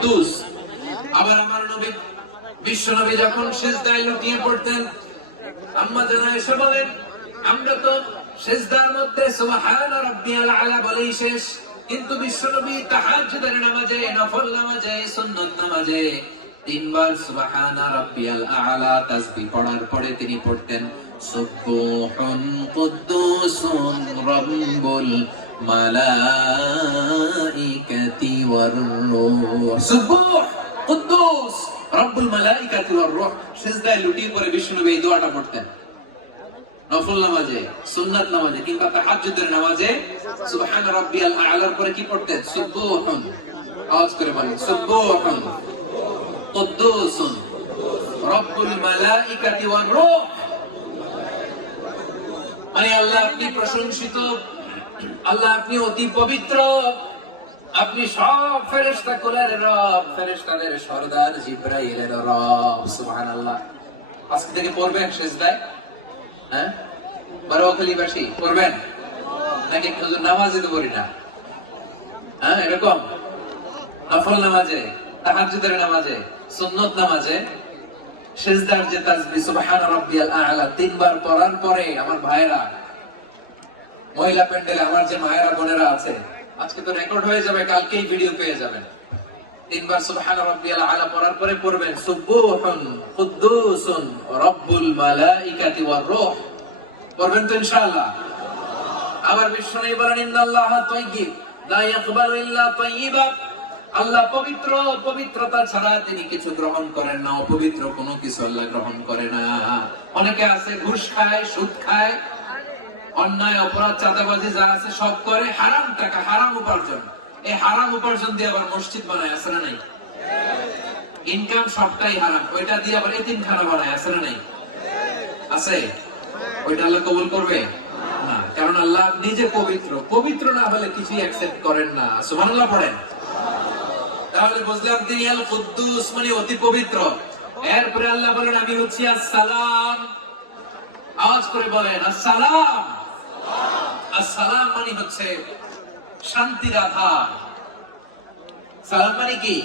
কুদ্দুস। আবার আমার নবী বিশ্ব নবী যখন সিজদায় লুটিয়ে পড়তেন, আম্মা জানা এসে বলেন, আমরা তো সিজদার মধ্যে সুবহান রাব্বিয়াল আলা বলেই শেষ, কিন্তু বিশ্ব নবী তাহাজ্জুদের নামাজে, নফল নামাজে, সুন্নাত নামাজে তিনবার সুবহান রাব্বিয়াল আলা তাসবিহ পড়ার পরে তিনি পড়তেন সুবহুন কুদ্দুসুন রাব্বুল মালাইকাতি ওয়ার রূহ। সুবহ কুদ্দুস রব্বুল মালাইকাতি ওয়ার রূহ। সিজদায় লুটিয়ে পড়ে বিষ্ণু নবী এই দোয়াটা পড়তেন। নফল নামাজে, সুন্নাত নামাজে কিংবা তাহাজ্জুদের নামাজে সুবহান রাব্বিয়াল আ'লার পরে কি পড়তেন? সুবহুন। আওয়াজ করে বলেন, সুবহুন কুদ্দুসুন রব্বুল মালাইকাতি ওয়ার রূহ। মানে আল্লাহ আপনি প্রশংসিত, আল্লাহ আপনি অতি পবিত্র, আপনি সব ফেরেশতা কুলের রব, ফেরেশতাদের সরদার জিবরাইলের রব। সুবহানাল্লাহ। আজকে থেকে পড়বেন সিজদায়? হ্যাঁ, বারোয়াখালীবাসী পড়বেন নাকি হুজুর নামাজে তো পড়ি না? হ্যাঁ, এরকম নফল নামাজে, তাহাজ্জুদের নামাজে, সুন্নাত নামাজে সিজদার যে তাসবিহ সুবহান রাব্বিয়াল আ'লা তিনবার পড়ার পরে আমার ভাইরা, মহিলা প্যান্ডেলে আমার যে মায়েরা বোনেরা আছে, আজকে তো রেকর্ড হয়ে যাবে, কালকেই ভিডিও পেয়ে যাবেন। তিনবার সুবহান রাব্বিয়াল আ'লা পড়ার পরে পড়বেন সুবহুন কুদ্দুসুন রব্বুল মালাইকাতি ওয়ার রূহ। পড়বেন তো ইনশাআল্লাহ? আবার বিষ্ণু বলেন ইন্নাল্লাহা তাইয়্যিব লা ইয়াকবালু ইল্লা তাইয়্যিবা। আল্লাহ পবিত্র, পবিত্রতা ছাড়া তিনি কিছু গ্রহণ করেন না, অপবিত্র কোনো কিছু আল্লাহ গ্রহণ করে না। অনেকে আছে ঘুষ খায়, সুদ খায়, অন্যায় অপরাধ চাঁদাবাজি যা আছে সব করে, হারাম টাকা, হারাম উপার্জন। এই হারাম উপার্জন দিয়ে আবার মসজিদ বানায়, আছে না নাই? ইনকাম সবটাই হারাম, ওইটা দিয়ে আবার এতিমখানা বানায়, আছে না নাই? আছে। ওইটা আল্লাহ কবুল করবে না, কারণ আল্লাহ নিজে পবিত্র। পবিত্র না হলে কিছুই অ্যাকসেপ্ট করেন না। সুবহানাল্লাহ পড়েন। তাহলে বুঝলাম তিনি আল কুদ্দুস মানে অতি পবিত্র। এরপরে আল্লাহ বলেন আমি হচ্ছি আসসালাম। আওয়াজ করে বলেন আসসালাম। আসসালাম মানে হচ্ছে শান্তির আধার। সালাম মানে কি?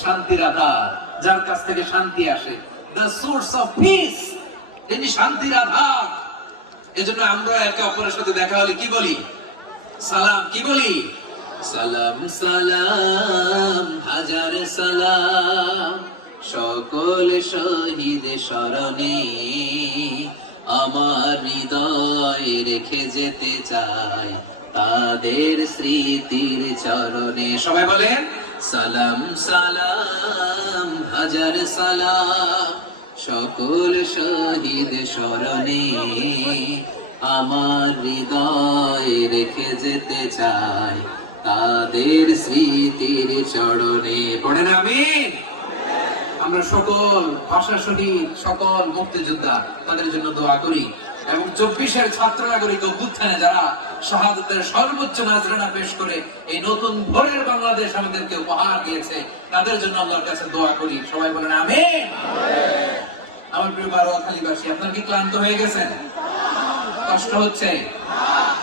শান্তির আধার, যার কাছ থেকে শান্তি আসে। দ্য সোর্স অফ পিস, তিনি শান্তির আধার। এজন্য আমরা একে অপরের সাথে দেখা হলে কি বলি? সালাম। কি বলি? সালাম সালাম হাজার সালাম সকল শহীদ স্মরণে আমার হৃদয়ে রেখে যেতে চাই তাদের স্মৃতির চরণে। সবাই বলেন সালাম সালাম হাজার সালাম সকল শহীদ স্মরণে আমার হৃদয়ে রেখে যেতে চাই তাদের স্মৃতির চরণে। পড়েন আমিন। আমরা সকল ভাষা শহীদ, সকল মুক্তিযোদ্ধা তাদের জন্য দোয়া করি, এবং 24-এর ছাত্র নাগরিক অভ্যুত্থানে যারা শাহাদাতের সর্বোচ্চ নাজরানা পেশ করে এই নতুন ভোরের বাংলাদেশ আমাদেরকে উপহার দিয়েছে, তাদের জন্য আল্লাহর কাছে দোয়া করি। সবাই বলেন আমিন। আমার প্রিয় বারোয়াখালীবাসী, আপনারা কি ক্লান্ত হয়ে গেছেন? কষ্ট হচ্ছে?